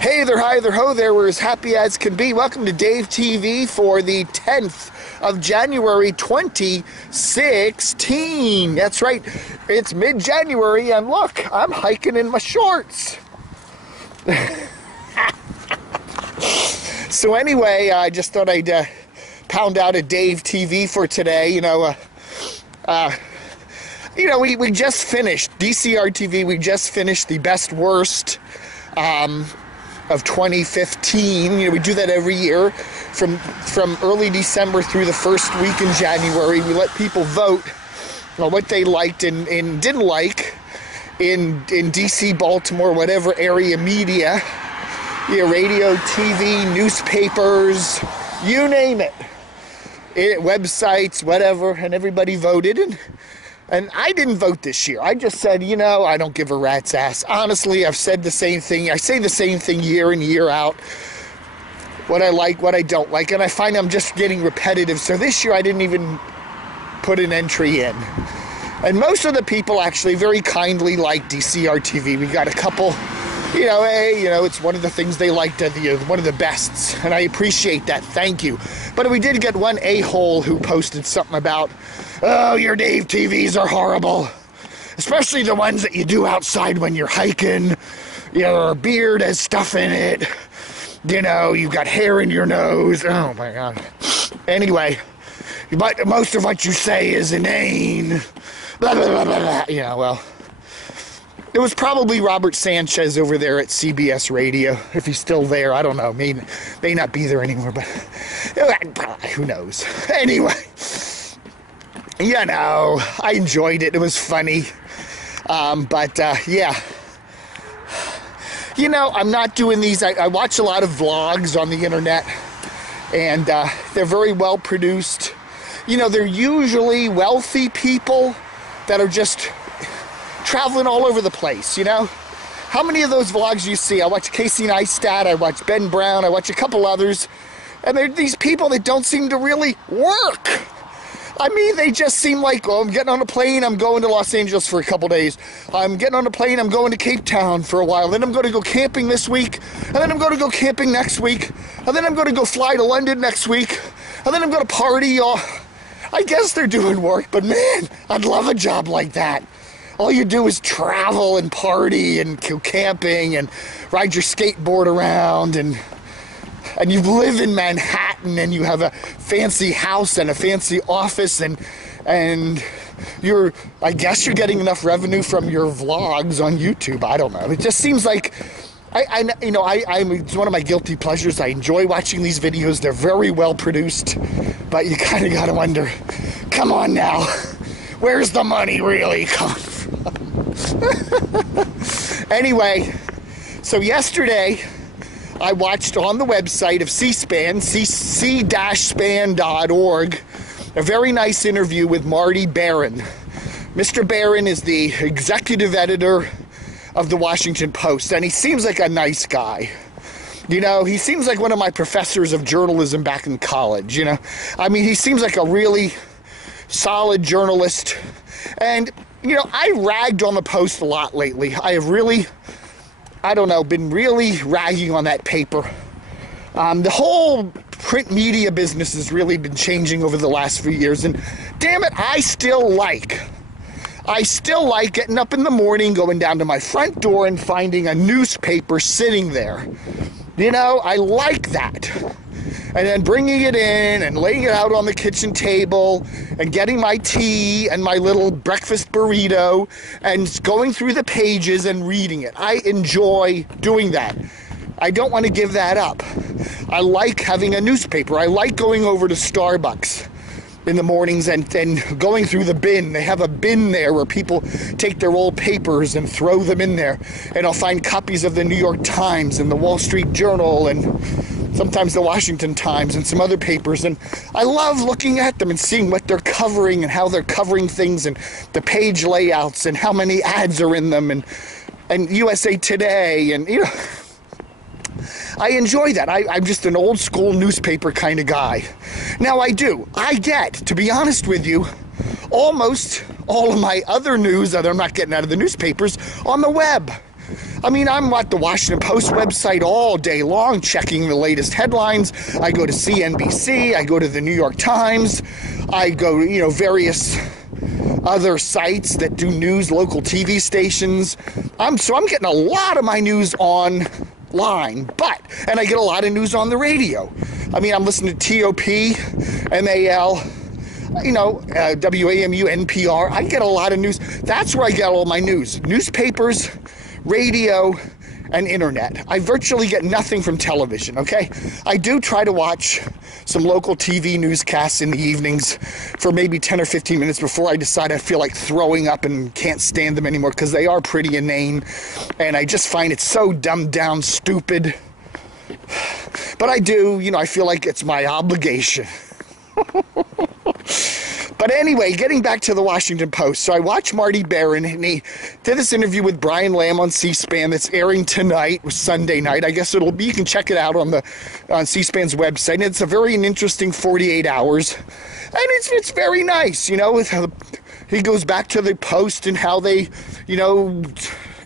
Hey there, hi there, ho there, we're as happy as can be. Welcome to Dave TV for the 10th of January 2016. That's right, it's mid-January and look, I'm hiking in my shorts. So anyway, I just thought I'd pound out a Dave TV for today. We just finished, DCR TV, we just finished the best worst of 2015. We do that every year from early December through the first week in January. We let people vote on what they liked and didn't like in DC, Baltimore, whatever area media, radio, TV, newspapers, you name it, websites, whatever, and everybody voted. And I didn't vote this year. I just said, I don't give a rat's ass. Honestly, I've said the same thing. I say the same thing year in, year out. What I like, what I don't like. And I find I'm just getting repetitive. So this year I didn't even put an entry in. And most of the people actually very kindly like DCR TV. We got a couple, it's one of the things they liked, one of the bests. And I appreciate that. Thank you. But we did get one a-hole who posted something about, oh, your Dave TVs are horrible. Especially the ones that you do outside when you're hiking. Your beard has stuff in it. You've got hair in your nose. Oh, my God. Anyway, but most of what you say is inane. Blah, blah, blah, blah, blah. Well, it was probably Robert Sanchez over there at CBS Radio. If he's still there, I don't know. May not be there anymore, but who knows. Anyway. I enjoyed it. It was funny. Yeah. I'm not doing these. I watch a lot of vlogs on the internet, and they're very well produced. They're usually wealthy people that are just traveling all over the place, How many of those vlogs you see? I watch Casey Neistat, I watch Ben Brown, I watch a couple others, and they're these people that don't seem to really work. I mean, they just seem like, oh, I'm getting on a plane, I'm going to Los Angeles for a couple days. I'm getting on a plane, I'm going to Cape Town for a while. Then I'm going to go camping this week. And then I'm going to go camping next week. And then I'm going to go fly to London next week. And then I'm going to party. I guess they're doing work, but man, I'd love a job like that. All you do is travel and party and go camping and ride your skateboard around and you live in Manhattan and you have a fancy house and a fancy office and I guess you're getting enough revenue from your vlogs on YouTube. I don't know. It just seems like it's one of my guilty pleasures. I enjoy watching these videos. They're very well produced, but you kind of got to wonder, come on now, where's the money really coming from? Anyway, so yesterday I watched on the website of C-SPAN, c-span.org, a very nice interview with Marty Barron. Mr. Barron is the executive editor of the Washington Post, and he seems like a nice guy. He seems like one of my professors of journalism back in college, I mean, he seems like a really solid journalist. And, I ragged on the Post a lot lately. I have really, been really ragging on that paper. The whole print media business has really been changing over the last few years, and damn it, I still like getting up in the morning, going down to my front door and finding a newspaper sitting there. I like that. And then bringing it in and laying it out on the kitchen table and getting my tea and my little breakfast burrito and going through the pages and reading it. I enjoy doing that. I don't want to give that up. I like having a newspaper. I like going over to Starbucks in the mornings and going through the bin. They have a bin there where people take their old papers and throw them in there. And I'll find copies of the New York Times and the Wall Street Journal and sometimes the Washington Times and some other papers. And I love looking at them and seeing what they're covering and how they're covering things and the page layouts and how many ads are in them and USA Today and, I enjoy that. I'm just an old school newspaper kind of guy. Now I get, to be honest with you, almost all of my other news that I'm not getting out of the newspapers on the web. I mean, I'm at the Washington Post website all day long checking the latest headlines. I go to CNBC, I go to the New York Times, I go to, various other sites that do news, local TV stations. So I'm getting a lot of my news online, and I get a lot of news on the radio. I mean, I'm listening to TOP, MAL, WAMU, NPR. I get a lot of news. That's where I get all my news. Newspapers, radio, and internet. I virtually get nothing from television, okay? I do try to watch some local TV newscasts in the evenings for maybe 10 or 15 minutes before I decide I feel like throwing up and can't stand them anymore, because they are pretty inane, and I just find it so dumbed down, stupid. But I do, I feel like it's my obligation. But anyway, getting back to the Washington Post. So I watched Marty Barron, and he did this interview with Brian Lamb on C-SPAN that's airing tonight, Sunday night. I guess it'll be, you can check it out on C-SPAN's website. And it's a very interesting 48 hours. And it's very nice, he goes back to the Post and how they,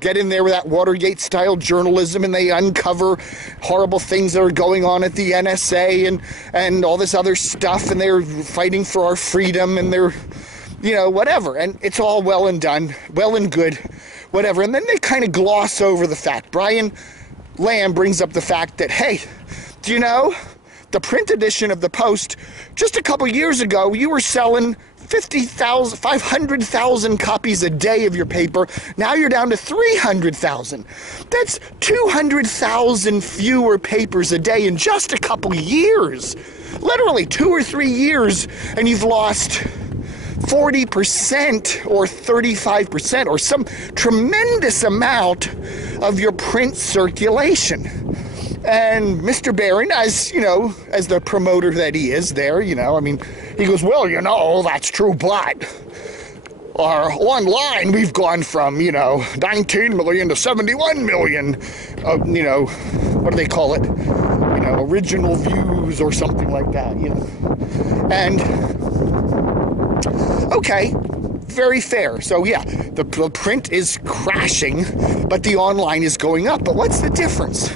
get in there with that Watergate-style journalism, and they uncover horrible things that are going on at the NSA and all this other stuff, and they're fighting for our freedom, and they're, whatever. And it's all well and done, well and good, whatever. And then they kind of gloss over the fact. Brian Lamb brings up the fact that, hey, do you know, the print edition of the Post, just a couple years ago, you were selling 500,000 copies a day of your paper. Now you're down to 300,000. That's 200,000 fewer papers a day in just a couple years. Literally 2 or 3 years, and you've lost 40% or 35% or some tremendous amount of your print circulation. And Mr. Barron, as the promoter that he is there, he goes, well, that's true, but our online, we've gone from, 19 million to 71 million, what do they call it? Original views or something like that, And, okay, very fair. So, yeah, the print is crashing, but the online is going up. But what's the difference?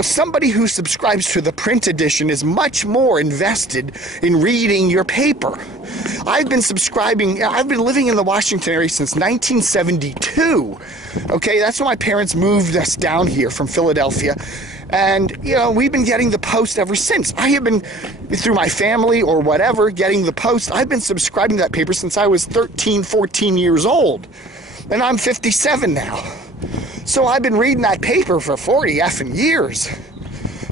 Somebody who subscribes to the print edition is much more invested in reading your paper. I've been living in the Washington area since 1972. Okay, that's when my parents moved us down here from Philadelphia. And, we've been getting the Post ever since. I have been, through my family or whatever, getting the Post. I've been subscribing to that paper since I was 13, 14 years old. And I'm 57 now. So I've been reading that paper for 40 effing years.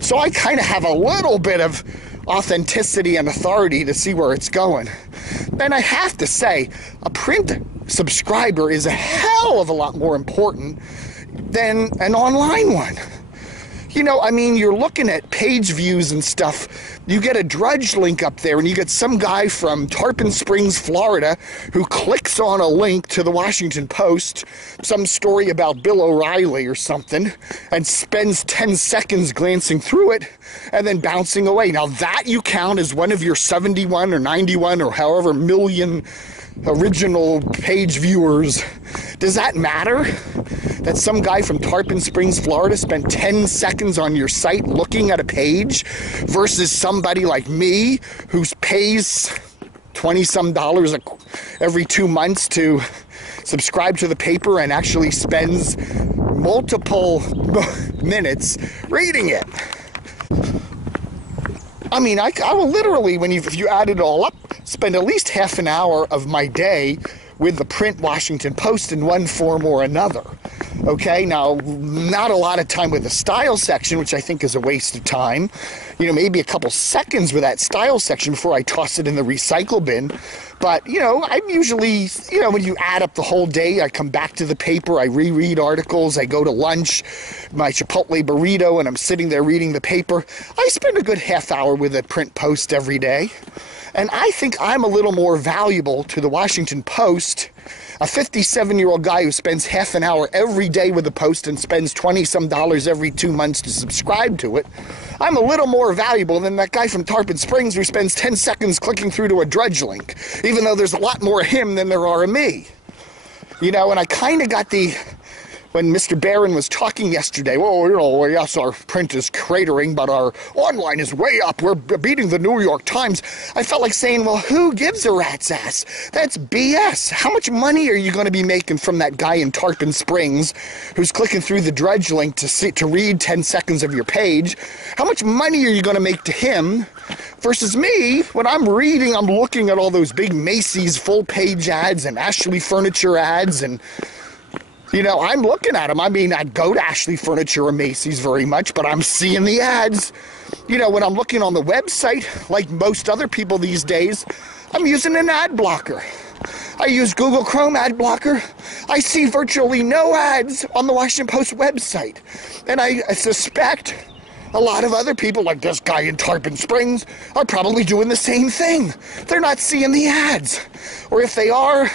So I kind of have a little bit of authenticity and authority to see where it's going. And I have to say, a print subscriber is a hell of a lot more important than an online one. You're looking at page views and stuff. You get a Drudge link up there, and you get some guy from Tarpon Springs, Florida, who clicks on a link to the Washington Post, some story about Bill O'Reilly or something, and spends 10 seconds glancing through it and then bouncing away. Now, that you count as one of your 71 or 91 or however million original page viewers. Does that matter? That some guy from Tarpon Springs, Florida spent 10 seconds on your site looking at a page versus somebody like me who pays $20-some every 2 months to subscribe to the paper and actually spends multiple minutes reading it. I will literally, if you add it all up, spend at least half an hour of my day with the print Washington Post in one form or another. Okay, now, not a lot of time with the style section, which I think is a waste of time. Maybe a couple seconds with that style section before I toss it in the recycle bin. But, I'm usually, when you add up the whole day, I come back to the paper, I reread articles, I go to lunch, my Chipotle burrito, and I'm sitting there reading the paper. I spend a good half hour with a print Post every day. And I think I'm a little more valuable to the Washington Post, a 57-year-old guy who spends half an hour every day with the Post and spends $20-some every 2 months to subscribe to it. I'm a little more valuable than that guy from Tarpon Springs who spends 10 seconds clicking through to a Drudge link, even though there's a lot more of him than there are of me. And I kind of got the when Mr. Barron was talking yesterday, well, you know, yes, our print is cratering, but our online is way up. We're beating the New York Times. I felt like saying, well, who gives a rat's ass? That's BS. How much money are you going to be making from that guy in Tarpon Springs who's clicking through the Drudge link to read 10 seconds of your page? How much money are you going to make to him versus me? When I'm reading, I'm looking at all those big Macy's full-page ads and Ashley Furniture ads, and you know, I'm looking at them. I mean, I'd go to Ashley Furniture or Macy's very much, but I'm seeing the ads. You know, when I'm looking on the website, like most other people these days, I'm using an ad blocker. I use Google Chrome ad blocker. I see virtually no ads on the Washington Post website. And I suspect a lot of other people, like this guy in Tarpon Springs, are probably doing the same thing. They're not seeing the ads. Or if they are,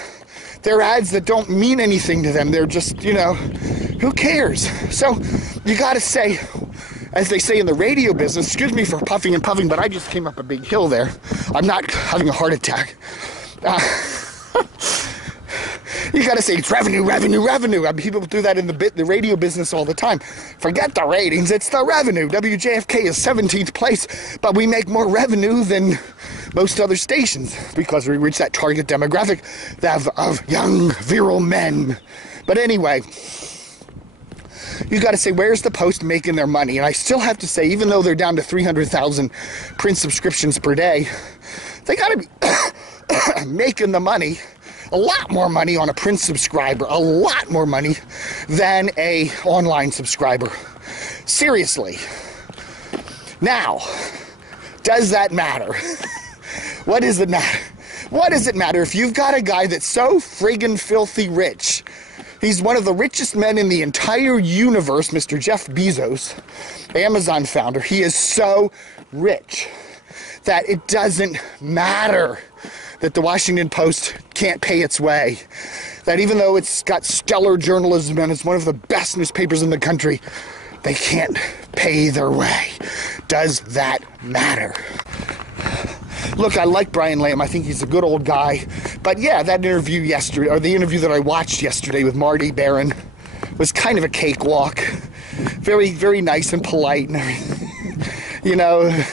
they're ads that don't mean anything to them. They're just, you know, who cares? So you got to say, as they say in the radio business, excuse me for puffing and puffing, but I just came up a big hill there. I'm not having a heart attack. You got to say it's revenue, revenue, revenue. I mean, people do that in the radio business all the time. Forget the ratings, it's the revenue. WJFK is 17th place, but we make more revenue than most other stations because we reach that target demographic of young, virile men. But anyway, you got to say, where's the Post making their money? And I still have to say, even though they're down to 300,000 print subscriptions per day, they got to be making the money. A lot more money on a print subscriber, a lot more money than a online subscriber. Seriously. Now, does that matter? What does it matter? What does it matter if you've got a guy that's so friggin' filthy rich? He's one of the richest men in the entire universe, Mr. Jeff Bezos, Amazon founder. He is so rich that it doesn't matter that the Washington Post can't pay its way. That even though it's got stellar journalism and it's one of the best newspapers in the country, they can't pay their way. Does that matter? Look, I like Brian Lamb. I think he's a good old guy. But yeah, that interview yesterday, or the interview that I watched yesterday with Marty Barron, was kind of a cakewalk. Very, very nice and polite and everything. You know,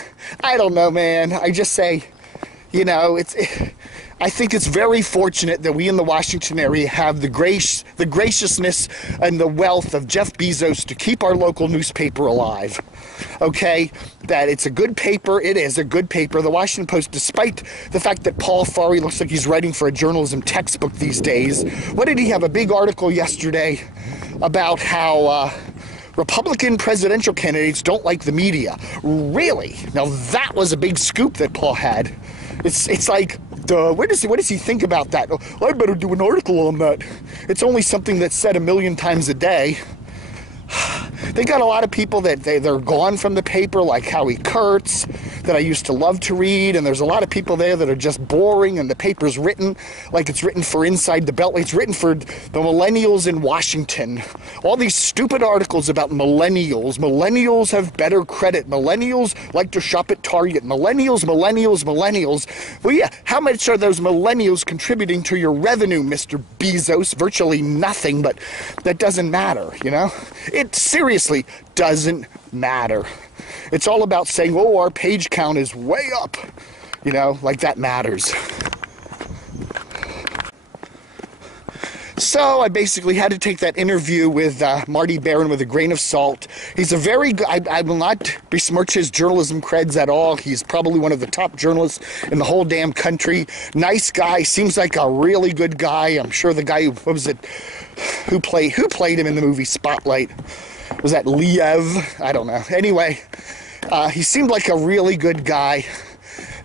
I don't know, man. I just say, you know, I think it's very fortunate that we in the Washington area have the graciousness and the wealth of Jeff Bezos to keep our local newspaper alive. Okay? That it's a good paper. It is a good paper. The Washington Post, despite the fact that Paul Farley looks like he's writing for a journalism textbook these days. What did he have? A big article yesterday about how Republican presidential candidates don't like the media. Really? Now that was a big scoop that Paul had. It's like, what does he think about that? Oh, I better do an article on that. It's only something that's said 1,000,000 times a day. They got a lot of people that they're gone from the paper, like Howie Kurtz, that I used to love to read, and there's a lot of people there that are just boring, and the paper's written like it's written for Inside the Beltway. It's written for the millennials in Washington. All these stupid articles about millennials. Millennials have better credit. Millennials like to shop at Target. Millennials. Well, yeah, how much are those millennials contributing to your revenue, Mr. Bezos? Virtually nothing, but that doesn't matter, you know? It seriously doesn't matter. It's all about saying, oh, our page count is way up. You know, like that matters. So I basically had to take that interview with Marty Barron with a grain of salt. He's a very good, I will not besmirch his journalism creds at all. He's probably one of the top journalists in the whole damn country. Nice guy, seems like a really good guy. I'm sure the guy who played him in the movie Spotlight. Was that Liev? I don't know. Anyway, he seemed like a really good guy.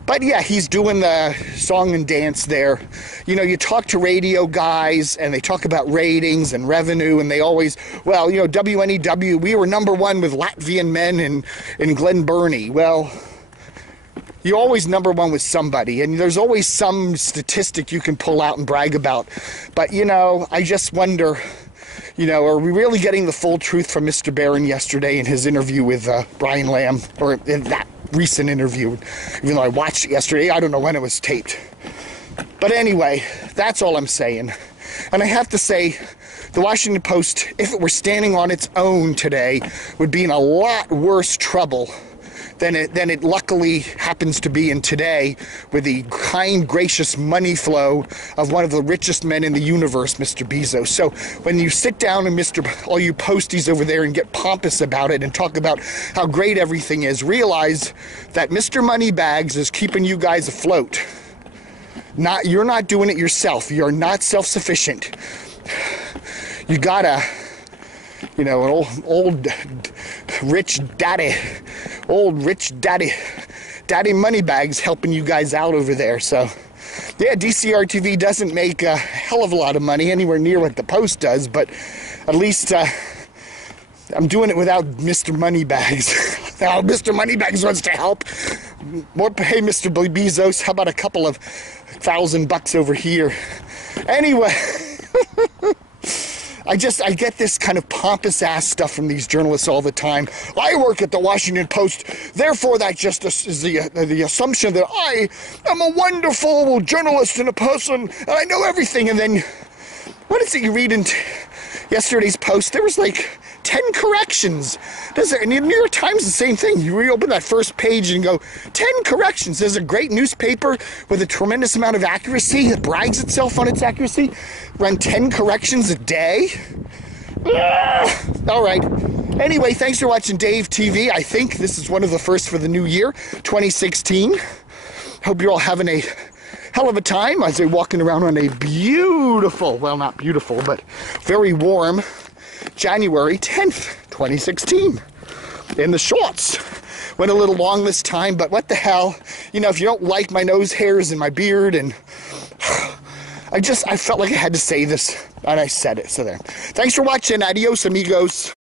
But yeah, he's doing the song and dance there. You know, you talk to radio guys and they talk about ratings and revenue, and they always, well, you know, WNEW, we were #1 with Latvian men in Glen Burnie. Well, you're always #1 with somebody, and there's always some statistic you can pull out and brag about. But, you know, I just wonder, you know, are we really getting the full truth from Mr. Barron yesterday in his interview with Brian Lamb, or in that recent interview? Even though I watched it yesterday, I don't know when it was taped. But anyway, that's all I'm saying. And I have to say, the Washington Post, if it were standing on its own today, would be in a lot worse trouble than it luckily happens to be in today, with the kind, gracious money flow of one of the richest men in the universe, Mr. Bezos. So when you sit down and all you posties over there and get pompous about it and talk about how great everything is, realize that Mr. Moneybags is keeping you guys afloat. You're not doing it yourself. You're not self-sufficient. You gotta, an old rich daddy Moneybags helping you guys out over there. So yeah, DCR-TV doesn't make a hell of a lot of money, anywhere near what the Post does, but at least I'm doing it without Mr. Moneybags. Now Mr. Moneybags wants to help. Hey, Mr. Bezos, how about a couple of $1,000 over here? Anyway, I get this kind of pompous ass stuff from these journalists all the time. I work at the Washington Post, therefore that just is the assumption that I am a wonderful journalist and a person, and I know everything. And then, what is it you read in yesterday's Post? There was like 10 corrections. And the New York Times, the same thing. You reopen that first page and go, 10 corrections. There's a great newspaper with a tremendous amount of accuracy that brags itself on its accuracy. Run 10 corrections a day? All right. Anyway, thanks for watching Dave TV. I think this is one of the first for the new year, 2016. Hope you're all having a hell of a time as they're walking around on a beautiful, well, not beautiful, but very warm January 10th, 2016. In the shorts. Went a little long this time, but what the hell? If you don't like my nose hairs and my beard, and I felt like I had to say this, and I said it. So there. Thanks for watching. Adios, amigos.